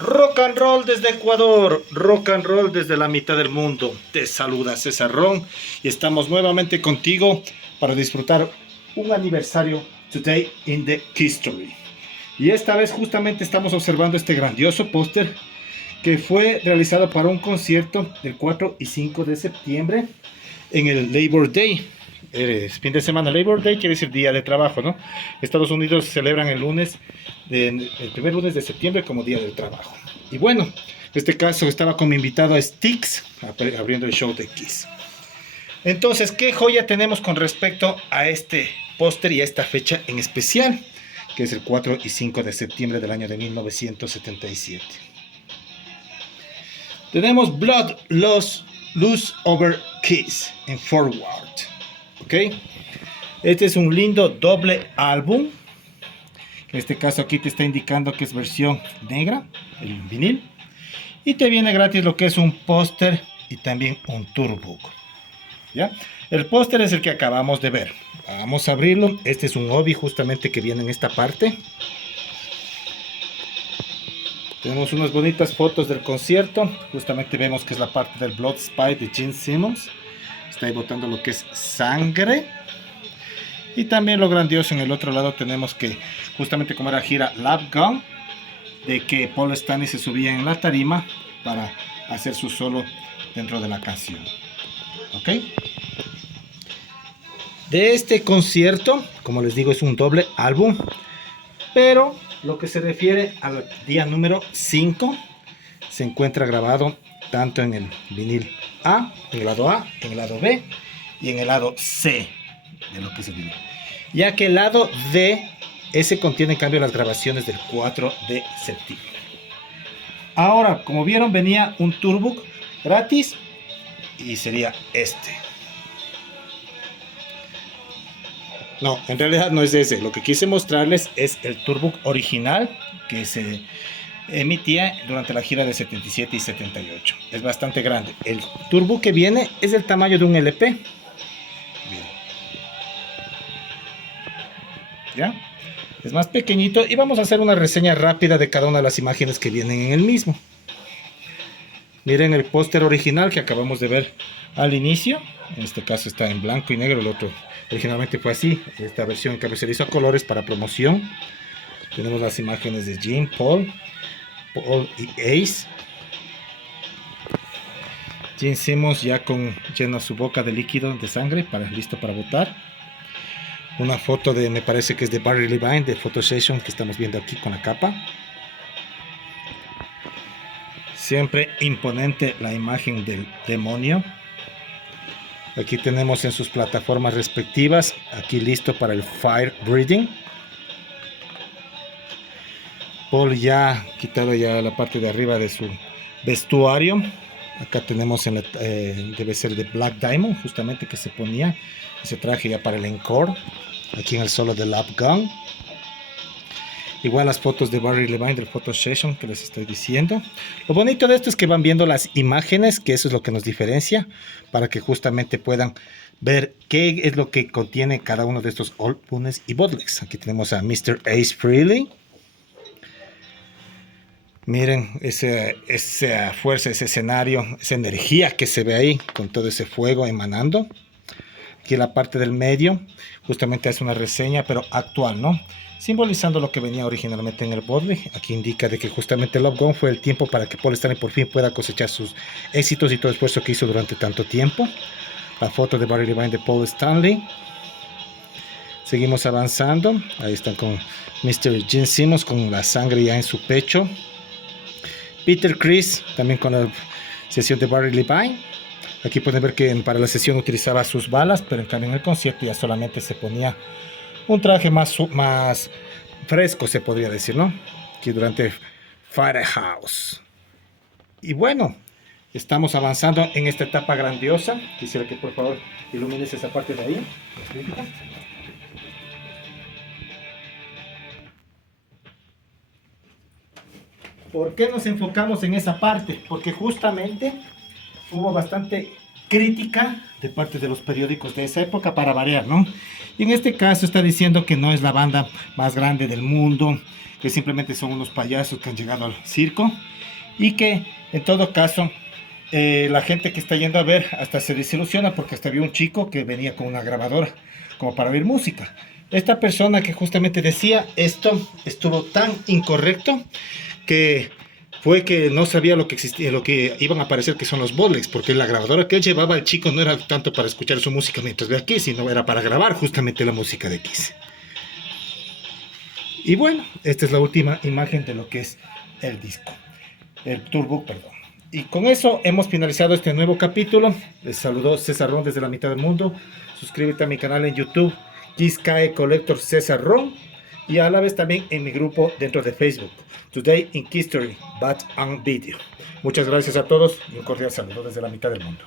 Rock and roll desde Ecuador, rock and roll desde la mitad del mundo. Te saluda César Ron y estamos nuevamente contigo para disfrutar un aniversario Today in the History. Y esta vez justamente estamos observando este grandioso póster que fue realizado para un concierto del 4 y 5 de septiembre en el Labor Day. Fin de semana. Labor Day quiere decir día de trabajo, ¿no? Estados Unidos celebran el primer lunes de septiembre como día del trabajo. Y bueno, en este caso estaba con mi invitado Styx abriendo el show de Kiss. Entonces, ¿qué joya tenemos con respecto a este póster y a esta fecha en especial? Que es el 4 y 5 de septiembre del año de 1977. Tenemos Blood Loss Over Kiss en Forward. ¿Ok? Este es un lindo doble álbum. En este caso aquí te está indicando que es versión negra, el vinil. Y te viene gratis lo que es un póster y también un tourbook. ¿Ya? El póster es el que acabamos de ver. Vamos a abrirlo. Este es un hobby justamente que viene en esta parte. Tenemos unas bonitas fotos del concierto. Justamente vemos que es la parte del Blood Spy de Gene Simmons. Está ahí botando lo que es sangre. Y también lo grandioso en el otro lado tenemos que justamente como era gira Lap Gun, de que Paul Stanley se subía en la tarima para hacer su solo dentro de la canción. ¿Ok? De este concierto, como les digo, es un doble álbum, pero lo que se refiere al día número 5 se encuentra grabado tanto en el vinil A, en el lado A, en el lado B y en el lado C de lo que es el vinil. Ya que el lado D, ese contiene en cambio las grabaciones del 4 de septiembre. Ahora, como vieron, venía un tourbook gratis y sería este. No, en realidad no es ese. Lo que quise mostrarles es el tourbook original que se emitía durante la gira de 77 y 78. Es bastante grande. El tourbook que viene es del tamaño de un LP. Bien. ¿Ya? Es más pequeñito y vamos a hacer una reseña rápida de cada una de las imágenes que vienen en el mismo. Miren el póster original que acabamos de ver al inicio. En este caso está en blanco y negro, el otro originalmente fue así. Esta versión que se hizo a colores para promoción. Tenemos las imágenes de Jim, Paul y Ace. Gene Simmons ya llena su boca de líquido de sangre, listo para botar. Una foto me parece que es de Barry Levine de Photo Session que estamos viendo aquí con la capa. Siempre imponente la imagen del demonio. Aquí tenemos en sus plataformas respectivas, aquí listo para el fire breathing. Paul ya quitado ya la parte de arriba de su vestuario. Acá tenemos debe ser de Black Diamond, justamente que se ponía ese traje ya para el encore. Aquí en el solo de Lap Gun. Igual las fotos de Barry Levine del Photo Session que les estoy diciendo. Lo bonito de esto es que van viendo las imágenes, que eso es lo que nos diferencia, para que justamente puedan ver qué es lo que contiene cada uno de estos álbumes y bootlegs. Aquí tenemos a Mr. Ace Frehley. Miren esa fuerza, ese escenario, esa energía que se ve ahí con todo ese fuego emanando. Aquí la parte del medio justamente hace una reseña, pero actual, ¿no? Simbolizando lo que venía originalmente en el bootleg. Aquí indica de que justamente Love Gun fue el tiempo para que Paul Stanley por fin pueda cosechar sus éxitos y todo el esfuerzo que hizo durante tanto tiempo. La foto de Barry Levine de Paul Stanley. Seguimos avanzando. Ahí están con Mr. Gene Simmons con la sangre ya en su pecho. Peter Criss también con la sesión de Barry Levine. Aquí pueden ver que para la sesión utilizaba sus balas, pero en cambio en el concierto ya solamente se ponía un traje más fresco, se podría decir, ¿no? Aquí durante Firehouse. Y bueno, estamos avanzando en esta etapa grandiosa. Quisiera que por favor ilumines esa parte de ahí. ¿Por qué nos enfocamos en esa parte? Porque justamente hubo bastante crítica de parte de los periódicos de esa época para variar, ¿no? Y en este caso está diciendo que no es la banda más grande del mundo, que simplemente son unos payasos que han llegado al circo y que en todo caso la gente que está yendo a ver hasta se desilusiona porque hasta vio un chico que venía con una grabadora como para oír música. Esta persona que justamente decía esto estuvo tan incorrecto que fue que no sabía lo que existía, lo que iban a aparecer que son los bootlegs, porque la grabadora que él llevaba el chico no era tanto para escuchar su música mientras ve a Kiss, sino era para grabar justamente la música de Kiss. Y bueno, esta es la última imagen de lo que es el disco, el tourbook, perdón. Y con eso hemos finalizado este nuevo capítulo. Les saludó César Ron desde la mitad del mundo. Suscríbete a mi canal en YouTube, Kiss KE Collector César Ron, y a la vez también en mi grupo dentro de Facebook, Today in History, But on Video. Muchas gracias a todos y un cordial saludo desde la mitad del mundo.